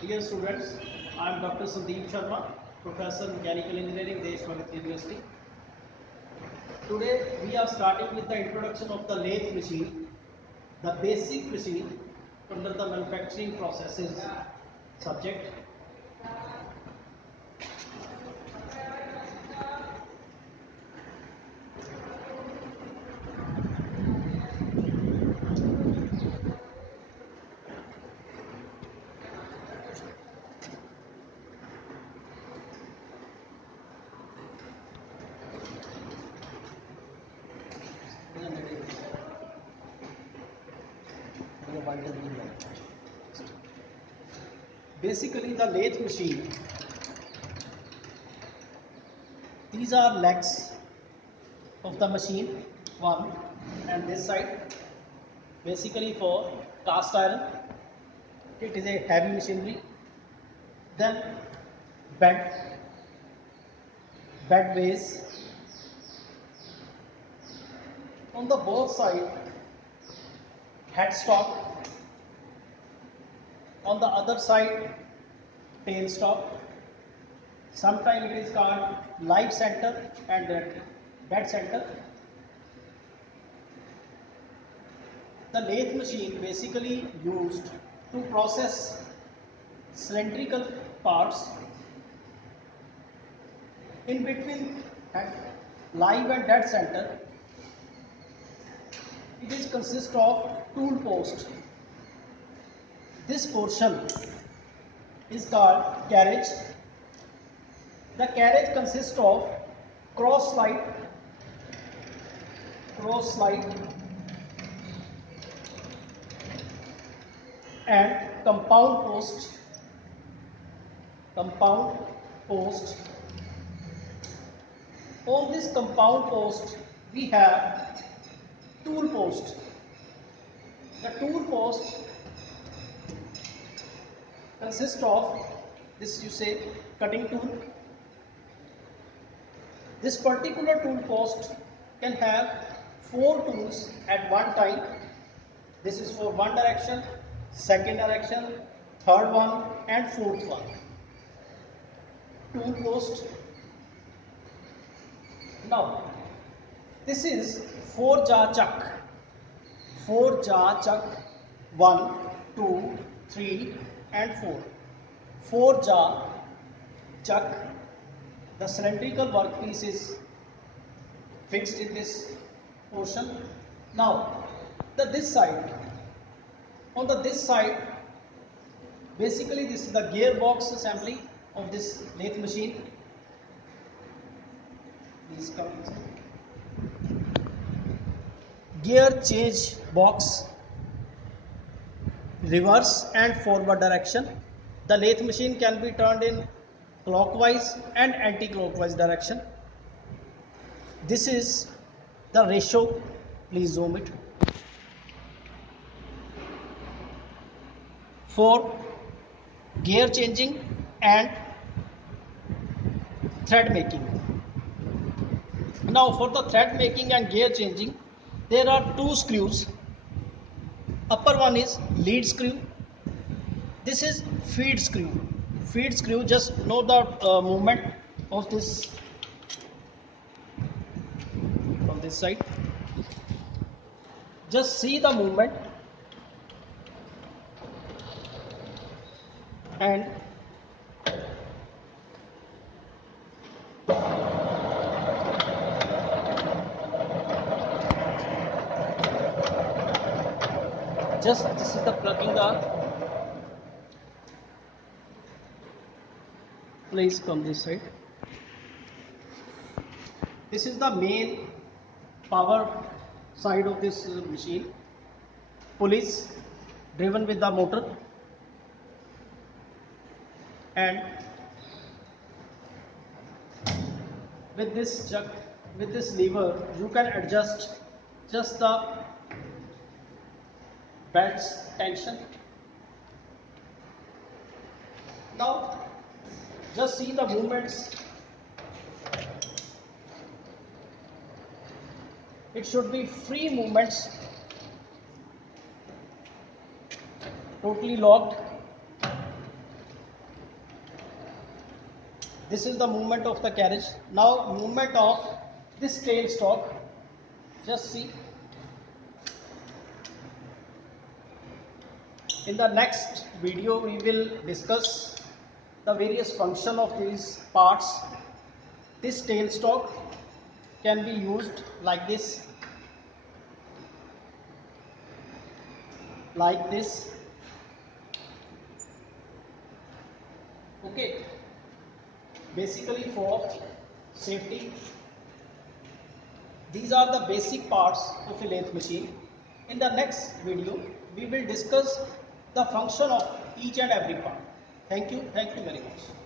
Dear students, I am Dr. Sandeep Sharma, Professor Mechanical Engineering, Deshbhagat University. Today we are starting with the introduction of the lathe machine, the basic machine under the manufacturing processes subject. Basically, the lathe machine, these are legs of the machine, one, and this side, basically for cast iron. It is a heavy machinery. Then bed base. On the both side, headstock. On the other side, tailstock. Sometimes it is called live center and dead center. The lathe machine basically used to process cylindrical parts in between live and dead center. It is consist of tool post. This portion is called carriage. The carriage consists of cross slide, and compound post. On this compound post we have tool post. The tool post consists of this, you say, cutting tool. This particular tool post can have 4 tools at one time. This is for one direction, second direction, third one and fourth one. Tool post. Now, this is 4 jaw chuck. 4 jaw chuck, 1, 2, 3 and 4. 4 jaw chuck. The cylindrical workpiece is fixed in this portion. Now, this side, this side, basically this is the gearbox assembly of this lathe machine. Please come inside. Gear change box, reverse and forward direction. The lathe machine can be turned in clockwise and anti-clockwise direction. This is the ratio. Please zoom it. For gear changing and thread making. Now for the thread making and gear changing, there are 2 screws. Upper one is lead screw. This is feed screw. Feed screw, just know the movement of this from this side. Just see the movement and just this is the plugging arm. Please come this side. This is the main power side of this machine. Pulleys driven with the motor, and with this chuck, with this lever, you can adjust just the bed's tension. Now, just see the movements. It should be free movements, totally locked. This is the movement of the carriage. Now movement of this tail stalk. Just see. In the next video we will discuss the various function of these parts. This tail stalk can be used like this, okay, basically for safety. These are the basic parts of a lathe machine. In the next video we will discuss the function of each and every part. Thank you very much.